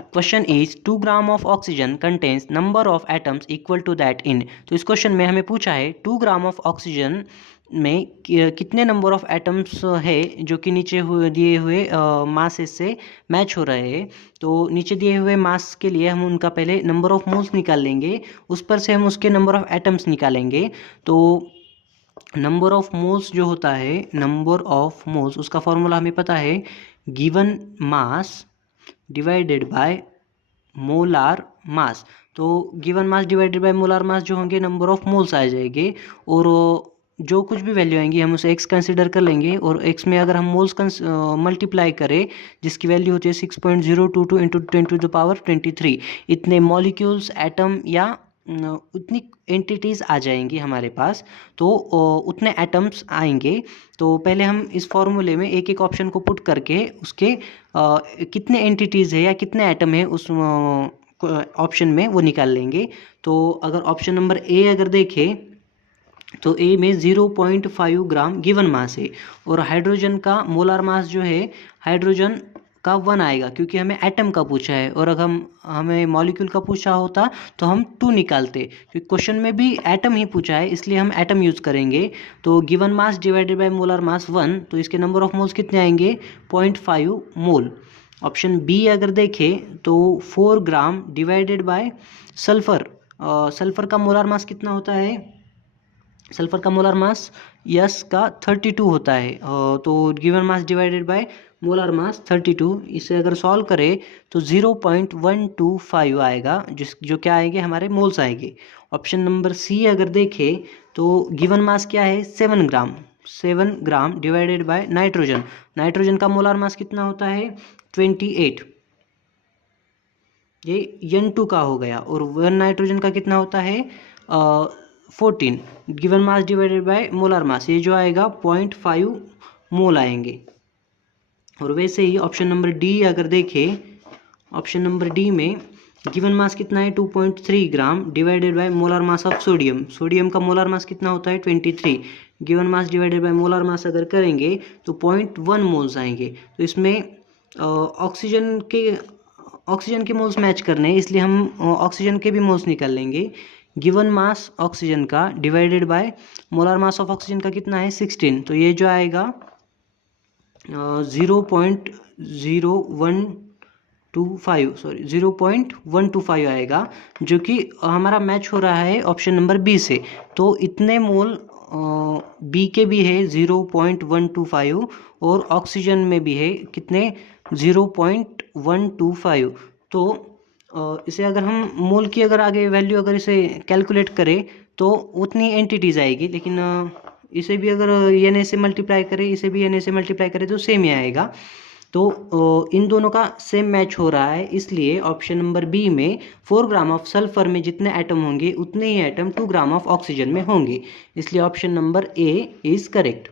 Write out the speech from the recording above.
Question is 2 gram of oxygen contains number of atoms equal to that in. तो इस question में हमें पूछा है 2 ग्राम ऑफ ऑक्सीजन में कितने नंबर ऑफ एटम्स है जो कि नीचे हुए दिए हुए मास से मैच हो रहे हैं। तो नीचे दिए हुए मास के लिए हम उनका पहले नंबर ऑफ मोल्स निकाल लेंगे, उस पर से हम उसके नंबर ऑफ एटम्स निकालेंगे। तो नंबर ऑफ मोल्स जो होता है, नंबर ऑफ मोल्स, उसका फॉर्मूला हमें पता है, given mass divided by molar mass. तो given mass divided by molar mass जो होंगे नंबर ऑफ मोल्स आ जाएंगे, और जो कुछ भी वैल्यू आएंगी हम उसे एक्स कंसिडर कर लेंगे, और एक्स में अगर हम मोल्स मल्टीप्लाई करें जिसकी वैल्यू होती है 6.022 इंटू 10⁻23, इतने मॉलिक्यूल्स, एटम या उतनी एंटिटीज़ आ जाएंगी हमारे पास। तो उतने एटम्स आएंगे। तो पहले हम इस फॉर्मूले में एक एक ऑप्शन को पुट करके उसके कितने एंटिटीज़ है या कितने एटम है उस ऑप्शन में वो निकाल लेंगे। तो अगर ऑप्शन नंबर ए अगर देखें तो ए में 0.5 ग्राम गिवन मास है, और हाइड्रोजन का मोलार मास जो है हाइड्रोजन का 1 आएगा, क्योंकि हमें एटम का पूछा है, और अगर हमें मॉलिक्यूल का पूछा होता तो हम 2 निकालते, क्योंकि क्वेश्चन में भी एटम ही पूछा है इसलिए हम एटम यूज़ करेंगे। तो given mass divided by molar मास 1, तो इसके नंबर ऑफ मोल्स कितने आएंगे, 0.5 मोल। ऑप्शन बी अगर देखें तो 4 gram divided by sulphur. Sulphur का मोलार मास कितना होता है, सल्फर का मोलार मास यस का 32 होता है। तो given mass divided by molar मास 32, इसे अगर सॉल्व करें तो 0.125 आएगा, जो क्या आएंगे, हमारे मोल्स आएंगे। ऑप्शन नंबर सी अगर देखें तो गिवन मास क्या है, 7 gram divided by nitrogen. Nitrogen का मोलार मास कितना होता है, 28, ये N2 का हो गया, और 1 नाइट्रोजन का कितना होता है, 14। Given mass divided by molar मास, ये जो आएगा 0.5 मोल आएंगे। और वैसे ही ऑप्शन नंबर डी अगर देखें, ऑप्शन नंबर डी में गिवन मास कितना है, 2.3 gram divided by molar mass of sodium. Sodium का मोलार मास कितना होता है, 23। Given mass divided by molar मास अगर करेंगे तो 0.1 मोल्स आएंगे। तो इसमें ऑक्सीजन के मोल्स मैच करने हैं, इसलिए हम ऑक्सीजन के भी मोल्स निकाल लेंगे। गिवन मास ऑक्सीजन का divided by molar mass of oxygen का कितना है, 16। तो ये जो आएगा 0.125 आएगा, जो कि हमारा मैच हो रहा है ऑप्शन नंबर बी से। तो इतने मोल बी के भी है 0.125, और ऑक्सीजन में भी है कितने, 0.125। तो इसे अगर हम मोल की अगर आगे वैल्यू अगर इसे कैलकुलेट करें तो उतनी एंटिटीज आएगी, लेकिन इसे भी अगर एन से मल्टीप्लाई करें, इसे भी एन से मल्टीप्लाई करें तो सेम ही आएगा। तो इन दोनों का सेम मैच हो रहा है, इसलिए ऑप्शन नंबर बी में 4 ग्राम ऑफ सल्फर में जितने एटम होंगे उतने ही एटम 2 ग्राम ऑफ ऑक्सीजन में होंगे, इसलिए option number A is correct.